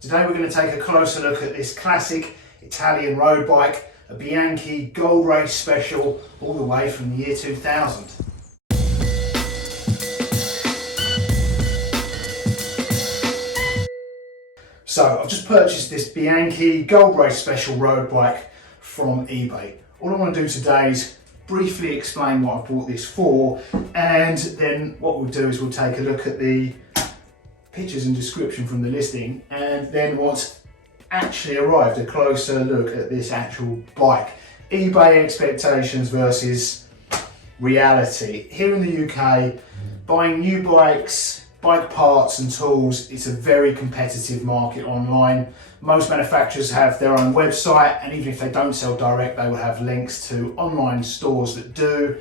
Today we're going to take a closer look at this classic Italian road bike, a Bianchi Gold Race Special, all the way from the year 2000. So I've just purchased this Bianchi Gold Race Special road bike from eBay. All I want to do today is briefly explain what I bought this for, and then what we'll do is we'll take a look at the pictures and description from the listing, and then what's actually arrived, a closer look at this actual bike. eBay expectations versus reality. Here in the UK, buying new bikes, bike parts and tools, it's a very competitive market online. Most manufacturers have their own website, and even if they don't sell direct, they will have links to online stores that do.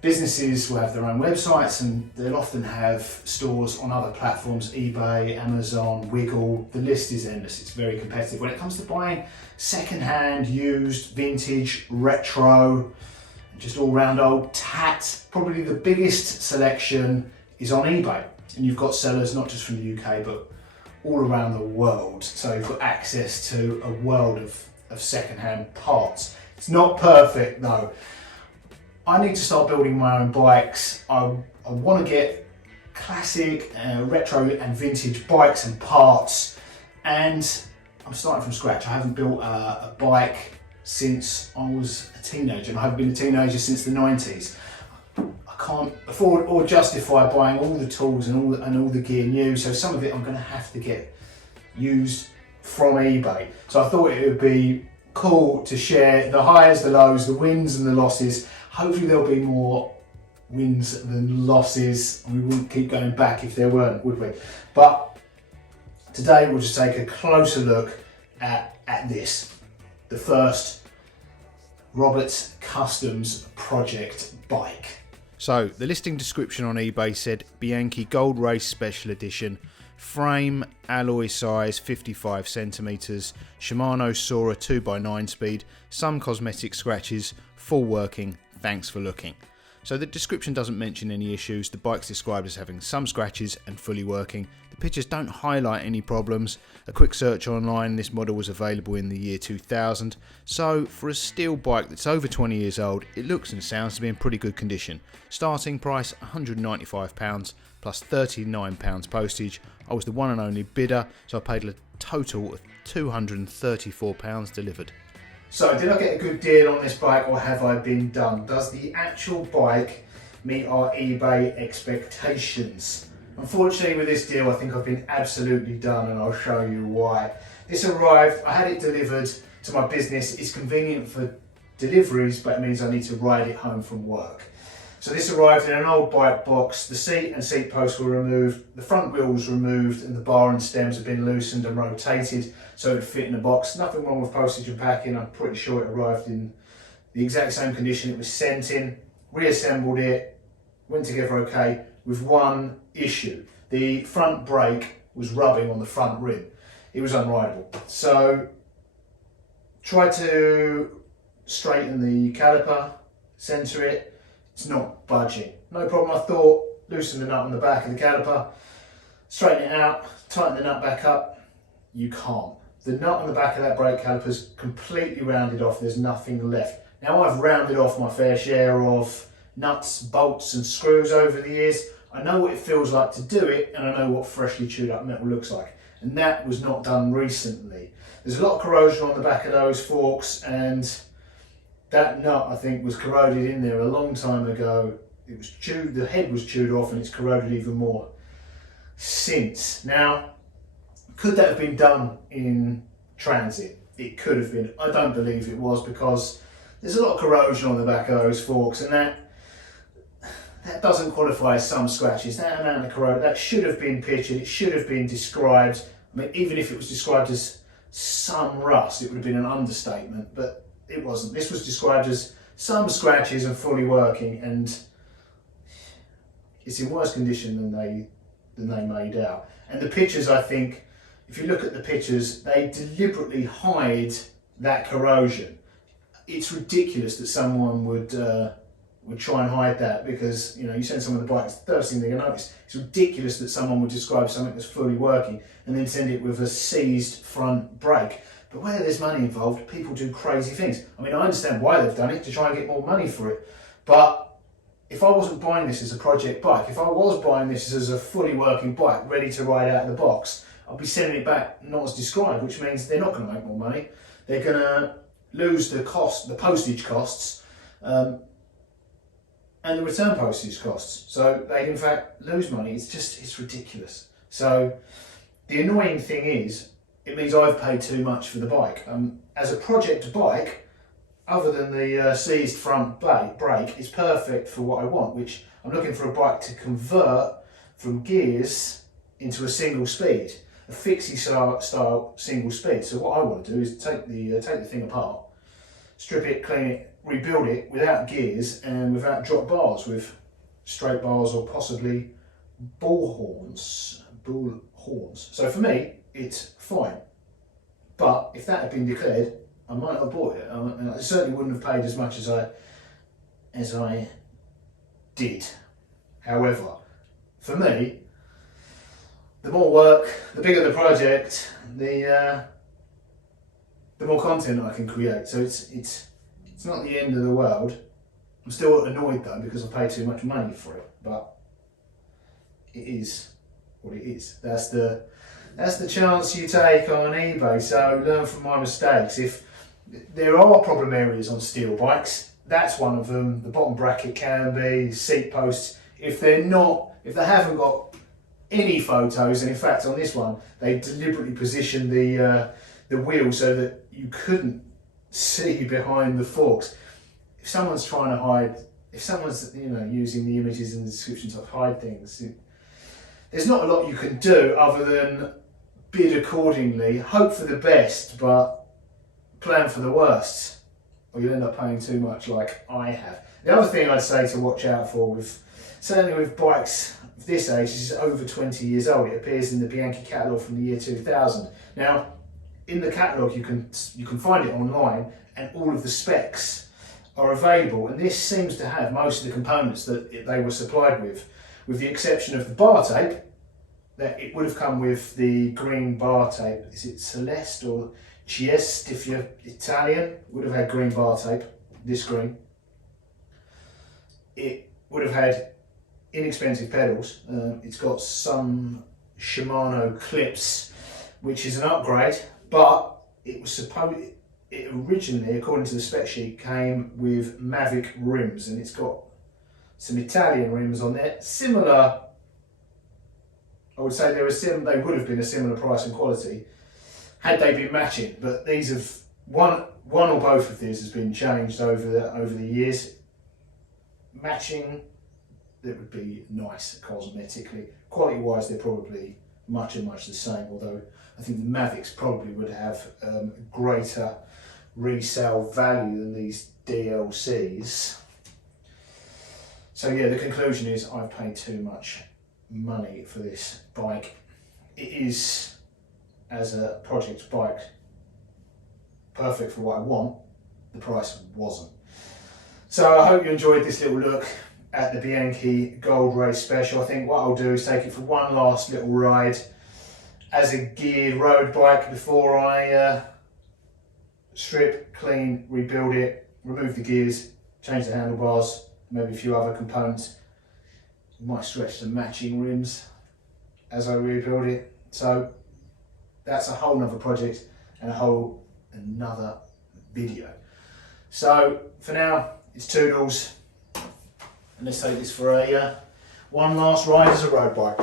Businesses will have their own websites, and they'll often have stores on other platforms, eBay, Amazon, Wiggle. The list is endless. It's very competitive. When it comes to buying second-hand, used, vintage, retro, just all-round old tat, probably the biggest selection is on eBay. And you've got sellers not just from the UK, but all around the world. So you've got access to a world of second-hand parts. It's not perfect though. I need to start building my own bikes. I want to get classic, retro and vintage bikes and parts, and I'm starting from scratch. I haven't built a bike since I was a teenager, and I haven't been a teenager since the 90s. I can't afford or justify buying all the tools and all the gear new, so some of it I'm going to have to get used from eBay. So I thought it would be cool to share the highs, the lows, the wins and the losses. Hopefully there'll be more wins than losses, and we wouldn't keep going back if there weren't, would we? But today we'll just take a closer look at this, the first Roberts Customs Project bike. So the listing description on eBay said Bianchi Gold Race Special Edition, frame, alloy size 55 centimeters, Shimano Sora 2x9 speed, some cosmetic scratches, full working, thanks for looking. So the description doesn't mention any issues. The bike's described as having some scratches and fully working. The pictures don't highlight any problems. A quick search online, this model was available in the year 2000. So for a steel bike that's over 20 years old, it looks and sounds to be in pretty good condition. Starting price £195 plus £39 postage. I was the one and only bidder, so I paid a total of £234 delivered. So did I get a good deal on this bike, or have I been done? Does the actual bike meet our eBay expectations? Unfortunately with this deal I think I've been absolutely done, and I'll show you why. This arrived, I had it delivered to my business. It's convenient for deliveries, but it means I need to ride it home from work. So this arrived in an old bike box. The seat and seat posts were removed, the front wheel was removed, and the bar and stems have been loosened and rotated so it would fit in the box. Nothing wrong with postage and packing. I'm pretty sure it arrived in the exact same condition it was sent in. Reassembled it, went together okay, with one issue. The front brake was rubbing on the front rim. It was unrideable. So tried to straighten the caliper, centre it. It's not budging. No problem, I thought. Loosen the nut on the back of the caliper, straighten it out, tighten the nut back up. You can't. The nut on the back of that brake caliper's completely rounded off. There's nothing left. Now I've rounded off my fair share of nuts, bolts and screws over the years. I know what it feels like to do it, and I know what freshly chewed up metal looks like. And that was not done recently. There's a lot of corrosion on the back of those forks, and that nut, I think, was corroded in there a long time ago. It was chewed, the head was chewed off, and it's corroded even more since. Now, could that have been done in transit? It could have been. I don't believe it was, because there's a lot of corrosion on the back of those forks, and that doesn't qualify as some scratches. That amount of corrosion, that should have been pictured, it should have been described. I mean, even if it was described as some rust, it would have been an understatement, but it wasn't. This was described as some scratches and fully working, and it's in worse condition than they made out. And the pictures, I think, if you look at the pictures, they deliberately hide that corrosion. It's ridiculous that someone would would try and hide that, because you send someone the bike, it's the first thing they're going to notice. It's ridiculous that someone would describe something that's fully working and then send it with a seized front brake. But where there's money involved, people do crazy things. I mean, I understand why they've done it, to try and get more money for it. But if I wasn't buying this as a project bike, if I was buying this as a fully working bike, ready to ride out of the box, I'll be sending it back not as described, which means they're not going to make more money. They're going to lose the cost, the postage costs, and the return postage costs. So they in fact lose money. It's ridiculous. So the annoying thing is, it means I've paid too much for the bike. As a project bike, other than the seized front brake, it's perfect for what I want, which I'm looking for a bike to convert from gears into a single speed, a fixie style single speed. So what I want to do is take the thing apart, strip it, clean it, rebuild it without gears and without drop bars, with straight bars or possibly bull horns. So for me, it's fine. But if that had been declared, I might not have bought it. I certainly wouldn't have paid as much as I did. However, for me, the more work, the bigger the project, the more content I can create. So it's not the end of the world. I'm still annoyed though, because I paid too much money for it. But it is what it is. That's the chance you take on eBay. So learn from my mistakes. If there are problem areas on steel bikes, that's one of them. The bottom bracket can be, seat posts. If they haven't got any photos, and in fact on this one they deliberately positioned the wheel so that you couldn't see behind the forks. If someone's trying to hide, if someone's using the images in the description to hide things, there's not a lot you can do other than bid accordingly, hope for the best, but plan for the worst, or you'll end up paying too much like I have. The other thing I'd say to watch out for, certainly with bikes of this age, is over 20 years old. It appears in the Bianchi catalogue from the year 2000. Now, in the catalogue you can find it online, and all of the specs are available, and this seems to have most of the components that they were supplied with the exception of the bar tape. That it would have come with the green bar tape. Is it Celeste or Chieste if you're Italian? It would have had green bar tape, this green. It would have had inexpensive pedals. It's got some Shimano clips, which is an upgrade, but it originally, according to the spec sheet, came with Mavic rims, and it's got some Italian rims on there. Similar, I would say they would have been a similar price and quality had they been matching, but these have one or both of these has been changed over the years. Matching, that would be nice cosmetically. Quality wise, they're probably much the same, although I think the Mavics probably would have greater resale value than these DLCs. So yeah, the conclusion is I've paid too much money for this bike. It is, as a project bike, perfect for what I want. The price wasn't. So I hope you enjoyed this little look at the Bianchi Gold Race Special. I think what I'll do is take it for one last little ride as a geared road bike before I strip, clean, rebuild it, remove the gears, change the handlebars, maybe a few other components. Might stretch the matching rims as I rebuild it. So that's a whole nother project and another video. So for now, it's toodles, and let's take this for one last ride as a road bike.